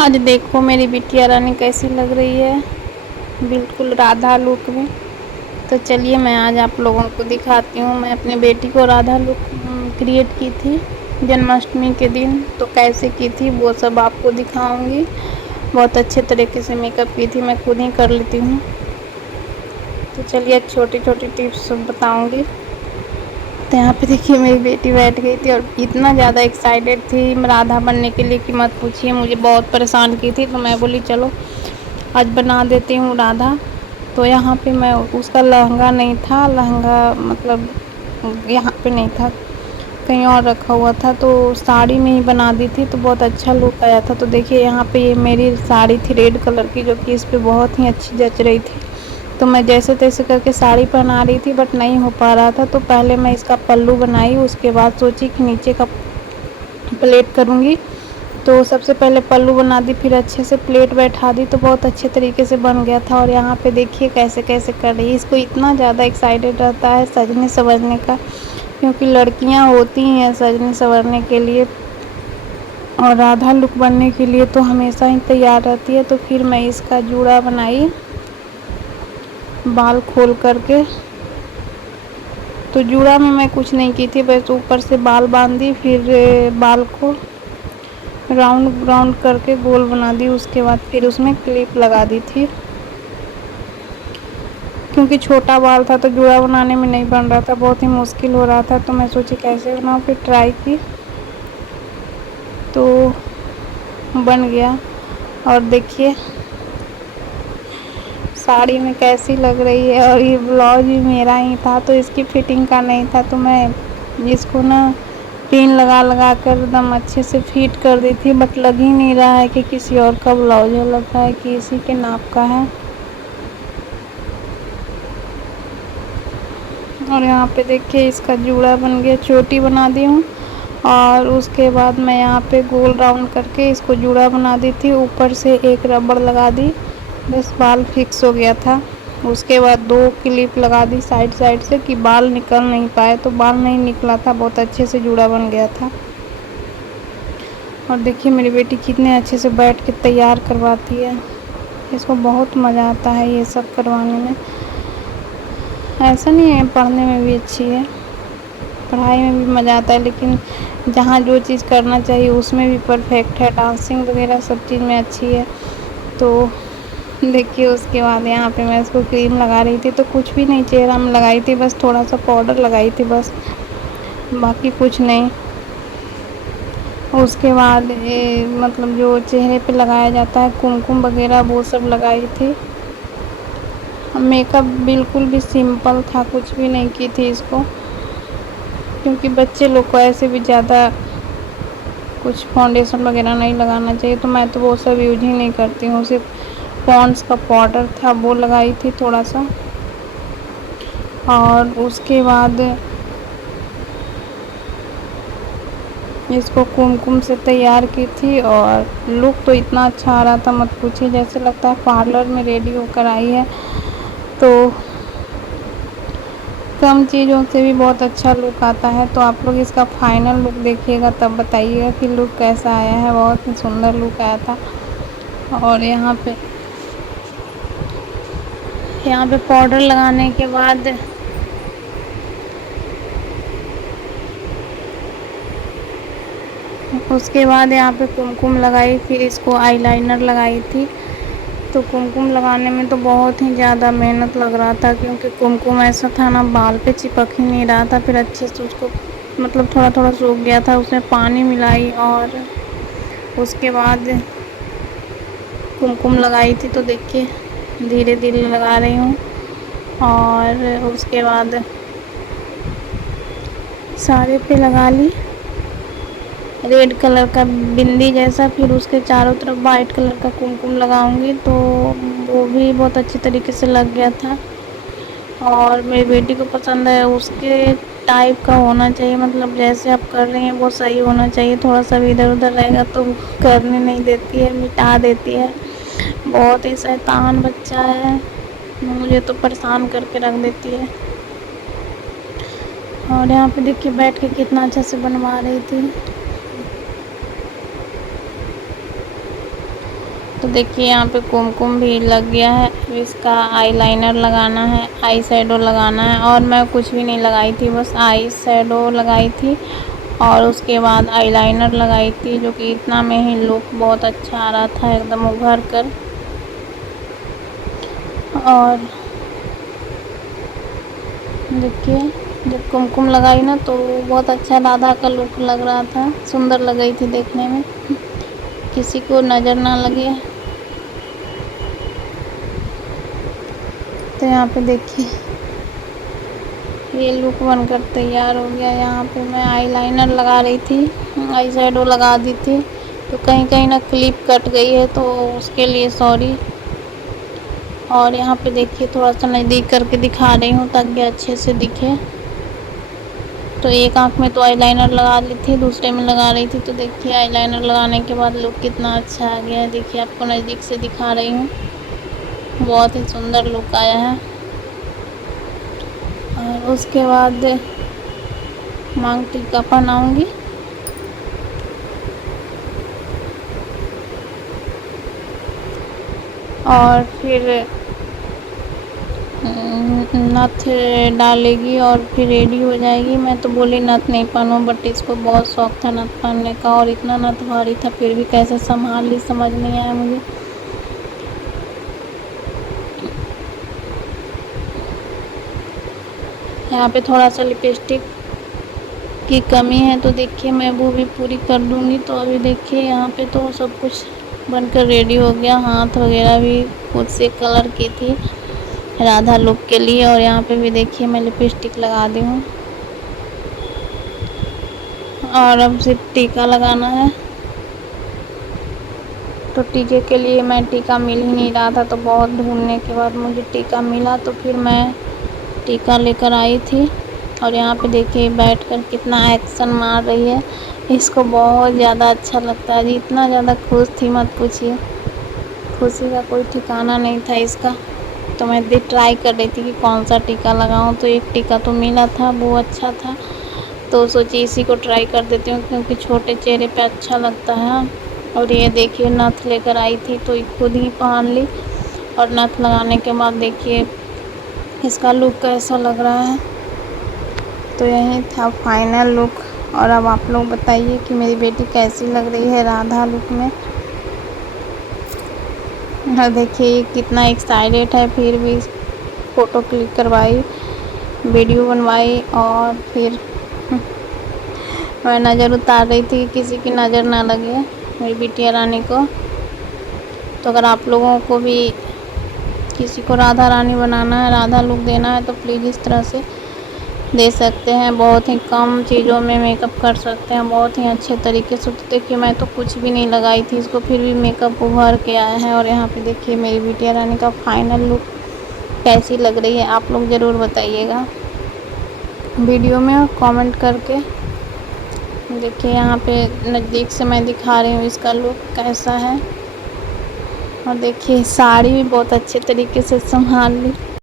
आज देखो मेरी बिटिया रानी कैसी लग रही है, बिल्कुल राधा लुक में। तो चलिए मैं आज आप लोगों को दिखाती हूँ। मैं अपनी बेटी को राधा लुक क्रिएट की थी जन्माष्टमी के दिन, तो कैसे की थी वो सब आपको दिखाऊंगी। बहुत अच्छे तरीके से मेकअप की थी, मैं खुद ही कर लेती हूँ। तो चलिए छोटी छोटी टिप्स बताऊंगी। तो यहाँ पे देखिए मेरी बेटी बैठ गई थी और इतना ज़्यादा एक्साइटेड थी राधा बनने के लिए कि मत पूछिए। मुझे बहुत परेशान की थी, तो मैं बोली चलो आज बना देती हूँ राधा। तो यहाँ पे मैं उसका लहंगा नहीं था, लहंगा मतलब यहाँ पे नहीं था, कहीं और रखा हुआ था, तो साड़ी में ही बना दी थी, तो बहुत अच्छा लुक आया था। तो देखिए यहाँ पे ये मेरी साड़ी थी रेड कलर की, जो कि इस पे बहुत ही अच्छी जच रही थी। तो मैं जैसे तैसे करके साड़ी पहना रही थी, बट नहीं हो पा रहा था। तो पहले मैं इसका पल्लू बनाई, उसके बाद सोची कि नीचे का प्लेट करूँगी। तो सबसे पहले पल्लू बना दी, फिर अच्छे से प्लेट बैठा दी, तो बहुत अच्छे तरीके से बन गया था। और यहाँ पे देखिए कैसे कैसे कर रही है। इसको इतना ज़्यादा एक्साइटेड रहता है सजने संवरने का, क्योंकि लड़कियाँ होती हैं सजने संवरने के लिए और राधा लुक बनने के लिए तो हमेशा ही तैयार रहती है। तो फिर मैं इसका जूड़ा बनाई बाल खोल करके। तो जूड़ा में मैं कुछ नहीं की थी, बस ऊपर से बाल बांध दी, फिर बाल को राउंड राउंड करके गोल बना दी। उसके बाद फिर उसमें क्लिप लगा दी थी, क्योंकि छोटा बाल था तो जूड़ा बनाने में नहीं बन रहा था, बहुत ही मुश्किल हो रहा था। तो मैं सोची कैसे बनाऊँ, फिर ट्राई की तो बन गया। और देखिए साड़ी में कैसी लग रही है। और ये ब्लाउज भी मेरा ही था, तो इसकी फिटिंग का नहीं था, तो मैं इसको ना पिन लगा लगा कर एकदम अच्छे से फिट कर दी थी। बट लग ही नहीं रहा है कि किसी और का ब्लाउज है, लग रहा है कि इसी के नाप का है। और यहाँ पे देखिए इसका जूड़ा बन गया, चोटी बना दी हूँ। और उसके बाद मैं यहाँ पे गोल राउंड करके इसको जूड़ा बना दी थी, ऊपर से एक रबड़ लगा दी, बस बाल फिक्स हो गया था। उसके बाद 2 क्लिप लगा दी साइड साइड से कि बाल निकल नहीं पाए, तो बाल नहीं निकला था, बहुत अच्छे से जूड़ा बन गया था। और देखिए मेरी बेटी कितने अच्छे से बैठ के तैयार करवाती है, इसको बहुत मज़ा आता है ये सब करवाने में। ऐसा नहीं है, पढ़ने में भी अच्छी है, पढ़ाई में भी मज़ा आता है, लेकिन जहाँ जो चीज़ करना चाहिए उसमें भी परफेक्ट है। डांसिंग वगैरह सब चीज़ में अच्छी है। तो देखिए उसके बाद यहाँ पे मैं इसको क्रीम लगा रही थी, तो कुछ भी नहीं चेहरा में लगाई थी, बस थोड़ा सा पाउडर लगाई थी बस, बाकी कुछ नहीं। उसके बाद मतलब जो चेहरे पे लगाया जाता है कुमकुम वगैरह वो सब लगाई थी। मेकअप बिल्कुल भी सिंपल था, कुछ भी नहीं की थी इसको, क्योंकि बच्चे लोग को ऐसे भी ज़्यादा कुछ फाउंडेशन वगैरह नहीं लगाना चाहिए, तो मैं तो वो सब यूज ही नहीं करती हूँ। सिर्फ पॉन्ड्स का पाउडर था वो लगाई थी थोड़ा सा। और उसके बाद इसको कुमकुम से तैयार की थी, और लुक तो इतना अच्छा आ रहा था मत पूछिए, जैसे लगता है पार्लर में रेडी होकर आई है। तो कम चीज़ों से भी बहुत अच्छा लुक आता है। तो आप लोग इसका फाइनल लुक देखिएगा, तब बताइएगा कि लुक कैसा आया है। बहुत ही सुंदर लुक आया था। और यहाँ पे पाउडर लगाने के बाद उसके बाद यहाँ पे कुमकुम लगाई, फिर इसको आईलाइनर लगाई थी। तो कुमकुम लगाने में तो बहुत ही ज़्यादा मेहनत लग रहा था, क्योंकि कुमकुम ऐसा था ना बाल पे चिपक ही नहीं रहा था। फिर अच्छे से उसको मतलब थोड़ा थोड़ा सूख गया था, उसमें पानी मिलाई और उसके बाद कुमकुम लगाई थी। तो देखिए धीरे धीरे लगा रही हूँ। और उसके बाद सारे पे लगा ली रेड कलर का बिंदी जैसा, फिर उसके चारों तरफ वाइट कलर का कुमकुम लगाऊंगी, तो वो भी बहुत अच्छे तरीके से लग गया था। और मेरी बेटी को पसंद है, उसके टाइप का होना चाहिए, मतलब जैसे आप कर रही हैं वो सही होना चाहिए। थोड़ा सा भी इधर उधर रहेगा तो करने नहीं देती है, मिटा देती है। बहुत ही शैतान बच्चा है, मुझे तो परेशान करके रख देती है। और यहाँ पे देखिए बैठ के कितना अच्छा से बनवा रही थी। तो देखिए यहाँ पे कुमकुम भी लग गया है। अब इसका आईलाइनर लगाना है, आई शैडो लगाना है। और मैं कुछ भी नहीं लगाई थी, बस आई शैडो लगाई थी और उसके बाद आईलाइनर लगाई थी, जो कि इतना में ही लुक बहुत अच्छा आ रहा था, एकदम उभर कर। और देखिए जब कुमकुम लगाई ना तो बहुत अच्छा राधा का लुक लग रहा था, सुंदर लग रही थी देखने में, किसी को नज़र ना लगे। तो यहाँ पे देखिए ये लुक बनकर तैयार हो गया। यहाँ पे मैं आईलाइनर लगा रही थी, आई शैडो लगा दी थी, तो कहीं कहीं ना क्लिप कट गई है, तो उसके लिए सॉरी। और यहाँ पे देखिए थोड़ा सा नज़दीक करके दिखा रही हूँ ताकि अच्छे से दिखे। तो एक आँख में तो आईलाइनर लगा ली थी, दूसरे में लगा रही थी। तो देखिए आईलाइनर लगाने के बाद लुक कितना अच्छा आ गया है। देखिए आपको नज़दीक से दिखा रही हूँ, बहुत ही सुंदर लुक आया है। और उसके बाद मांग टीका पहनाऊँगी। और फिर नथ डालेगी और फिर रेडी हो जाएगी। मैं तो बोली नथ नहीं पहनूं, बट इसको बहुत शौक था नथ पहनने का, और इतना नथ भारी था फिर भी कैसे संभाल ली समझ नहीं आया मुझे। यहाँ पे थोड़ा सा लिपस्टिक की कमी है, तो देखिए मैं वो भी पूरी कर दूँगी। तो अभी देखिए यहाँ पे तो सब कुछ बनकर रेडी हो गया। हाथ वगैरह भी खुद से कलर की थी राधा लुक के लिए। और यहाँ पे भी देखिए मैं लिपस्टिक लगा दी हूँ। और अब सिर्फ टीका लगाना है। तो टीके के लिए मैं टीका मिल ही नहीं रहा था, तो बहुत ढूंढने के बाद मुझे टीका मिला, तो फिर मैं टीका लेकर आई थी। और यहाँ पे देखिए बैठकर कितना एक्शन मार रही है, इसको बहुत ज़्यादा अच्छा लगता है जी। इतना ज़्यादा खुश थी मत पूछिए, खुशी का कोई ठिकाना नहीं था इसका। तो मैं ट्राई कर रही थी कि कौन सा टीका लगाऊं, तो एक टीका तो मिला था, वो अच्छा था, तो सोची इसी को ट्राई कर देती हूँ, क्योंकि छोटे चेहरे पे अच्छा लगता है। और ये देखिए नथ लेकर आई थी तो खुद ही पहन ली। और नथ लगाने के बाद देखिए इसका लुक कैसा लग रहा है। तो यही था फाइनल लुक। और अब आप लोग बताइए कि मेरी बेटी कैसी लग रही है राधा लुक में। और देखिए कितना एक्साइटेड है, फिर भी फ़ोटो क्लिक करवाई, वीडियो बनवाई। और फिर मैं नज़र उतार रही थी कि किसी की नज़र ना लगे मेरी बिटिया रानी को। तो अगर आप लोगों को भी किसी को राधा रानी बनाना है, राधा लुक देना है, तो प्लीज़ इस तरह से दे सकते हैं। बहुत ही कम चीज़ों में मेकअप कर सकते हैं, बहुत ही अच्छे तरीके से। तो देखिए मैं तो कुछ भी नहीं लगाई थी इसको, फिर भी मेकअप उभर के आया है। और यहाँ पे देखिए मेरी बिटिया रानी का फाइनल लुक कैसी लग रही है, आप लोग ज़रूर बताइएगा वीडियो में और कमेंट करके। देखिए यहाँ पे नज़दीक से मैं दिखा रही हूँ इसका लुक कैसा है। और देखिए साड़ी भी बहुत अच्छे तरीके से संभाल ली।